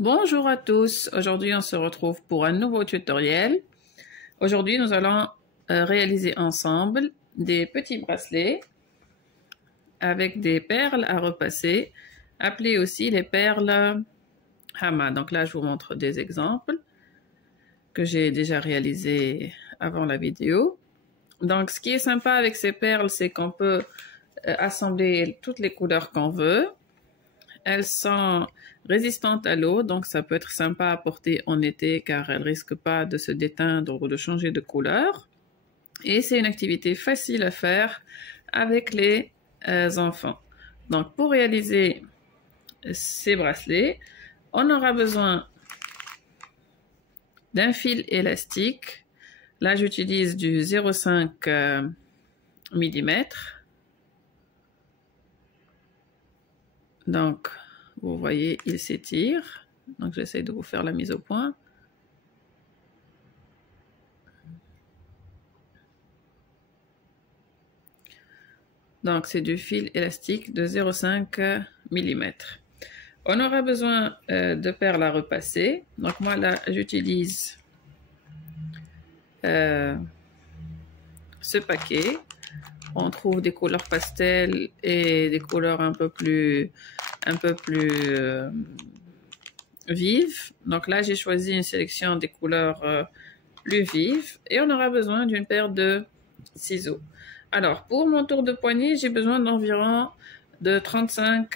Bonjour à tous, aujourd'hui on se retrouve pour un nouveau tutoriel. Aujourd'hui nous allons réaliser ensemble des petits bracelets avec des perles à repasser, appelées aussi les perles Hama. Donc là je vous montre des exemples que j'ai déjà réalisés avant la vidéo. Donc ce qui est sympa avec ces perles, c'est qu'on peut assembler toutes les couleurs qu'on veut. Elles sont résistantes à l'eau, donc ça peut être sympa à porter en été car elles ne risquent pas de se déteindre ou de changer de couleur. Et c'est une activité facile à faire avec les enfants. Donc pour réaliser ces bracelets, on aura besoin d'un fil élastique. Là j'utilise du 0,5 mm. Donc, vous voyez, il s'étire. Donc, j'essaie de vous faire la mise au point. Donc, c'est du fil élastique de 0,5 mm. On aura besoin de perles à repasser. Donc, moi, là, j'utilise ce paquet. On trouve des couleurs pastel et des couleurs un peu plus vives. Donc là, j'ai choisi une sélection des couleurs plus vives et on aura besoin d'une paire de ciseaux. Alors, pour mon tour de poignet, j'ai besoin d'environ de 35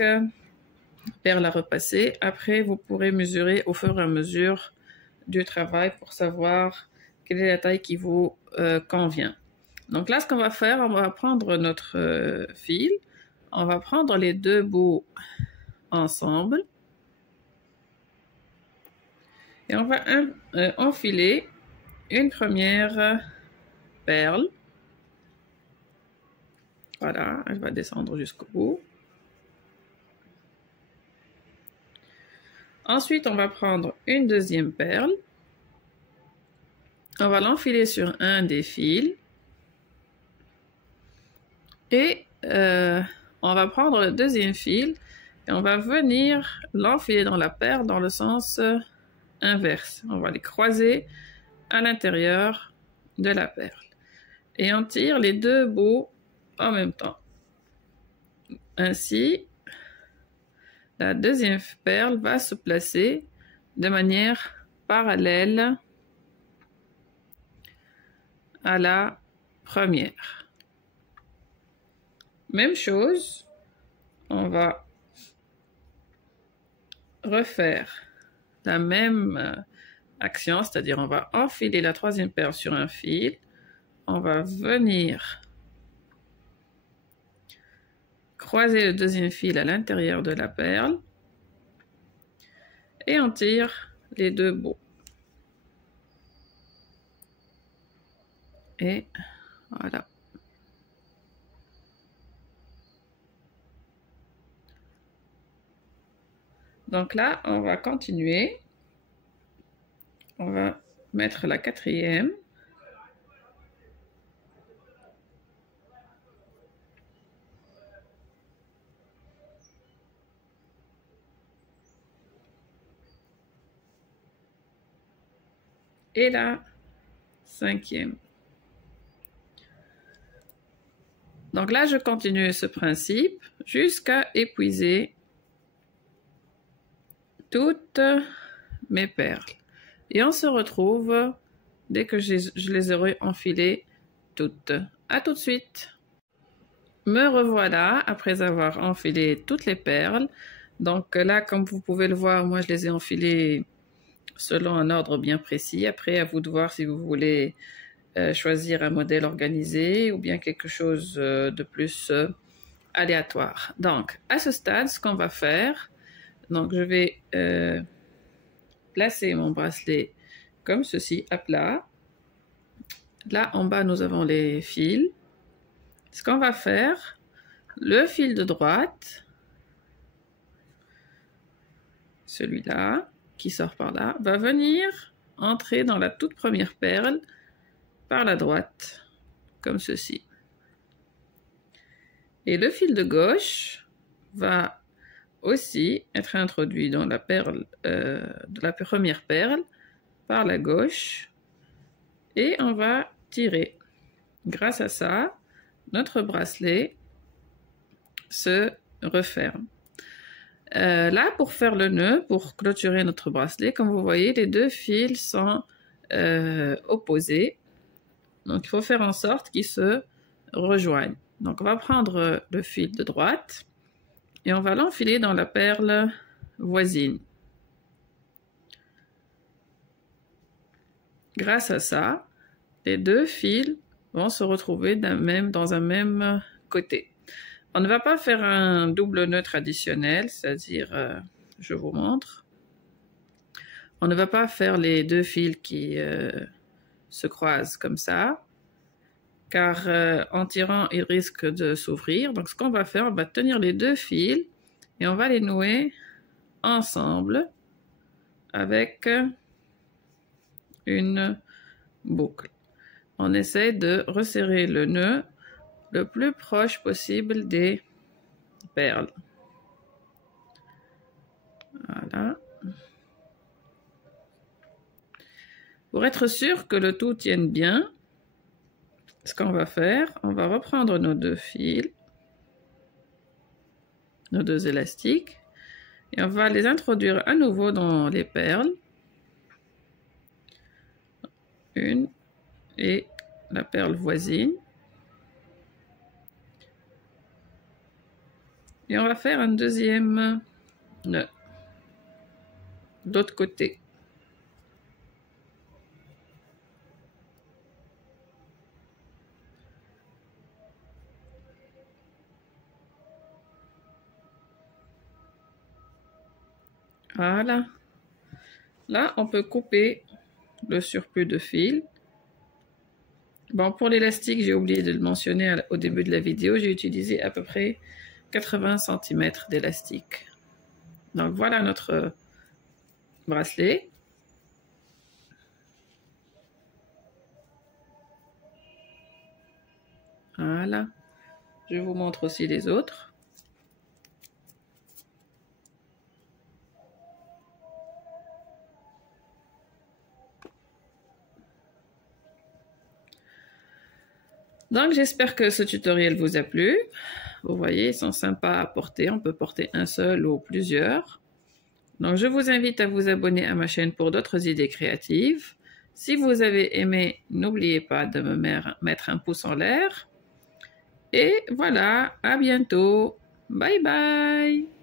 perles à repasser. Après, vous pourrez mesurer au fur et à mesure du travail pour savoir quelle est la taille qui vous convient. Donc là, ce qu'on va faire, on va prendre notre fil, on va prendre les deux bouts ensemble et on va enfiler une première perle. Voilà, elle va descendre jusqu'au bout. Ensuite, on va prendre une deuxième perle. On va l'enfiler sur un des fils. Et on va prendre le deuxième fil et on va venir l'enfiler dans la perle dans le sens inverse. On va les croiser à l'intérieur de la perle. Et on tire les deux bouts en même temps. Ainsi, la deuxième perle va se placer de manière parallèle à la première. Même chose, on va refaire la même action, c'est-à-dire on va enfiler la troisième perle sur un fil, on va venir croiser le deuxième fil à l'intérieur de la perle et on tire les deux bouts. Et voilà. Donc là, on va continuer. On va mettre la quatrième. Et la cinquième. Donc là, je continue ce principe jusqu'à épuiser toutes mes perles. Et on se retrouve dès que je les aurai enfilées toutes. À tout de suite. Me revoilà après avoir enfilé toutes les perles. Donc là, comme vous pouvez le voir, moi je les ai enfilées selon un ordre bien précis. Après, à vous de voir si vous voulez choisir un modèle organisé ou bien quelque chose de plus aléatoire. Donc, à ce stade, ce qu'on va faire, donc je vais placer mon bracelet comme ceci, à plat. Là, en bas, nous avons les fils. Ce qu'on va faire, le fil de droite, celui-là, qui sort par là, va venir entrer dans la toute première perle par la droite, comme ceci. Et le fil de gauche va aussi être introduit dans la perle, de la première perle par la gauche et on va tirer. Grâce à ça, notre bracelet se referme. Là, pour faire le nœud, pour clôturer notre bracelet, comme vous voyez, les deux fils sont opposés. Donc, il faut faire en sorte qu'ils se rejoignent. Donc, on va prendre le fil de droite et on va l'enfiler dans la perle voisine. Grâce à ça, les deux fils vont se retrouver dans un même côté. On ne va pas faire un double nœud traditionnel, c'est-à-dire, je vous montre. On ne va pas faire les deux fils qui se croisent comme ça, car en tirant, ils risquent de s'ouvrir. Donc, ce qu'on va faire, on va tenir les deux fils et on va les nouer ensemble avec une boucle. On essaie de resserrer le nœud le plus proche possible des perles. Voilà. Pour être sûr que le tout tienne bien, ce qu'on va faire, on va reprendre nos deux fils, nos deux élastiques, et on va les introduire à nouveau dans les perles. Une et la perle voisine. Et on va faire un deuxième nœud de l'autre côté. Voilà. Là, on peut couper le surplus de fil. Bon, pour l'élastique, j'ai oublié de le mentionner au début de la vidéo, j'ai utilisé à peu près 80 cm d'élastique. Donc voilà notre bracelet. Voilà. Je vous montre aussi les autres. Donc j'espère que ce tutoriel vous a plu. Vous voyez, ils sont sympas à porter. On peut porter un seul ou plusieurs. Donc je vous invite à vous abonner à ma chaîne pour d'autres idées créatives. Si vous avez aimé, n'oubliez pas de me mettre un pouce en l'air. Et voilà, à bientôt. Bye bye.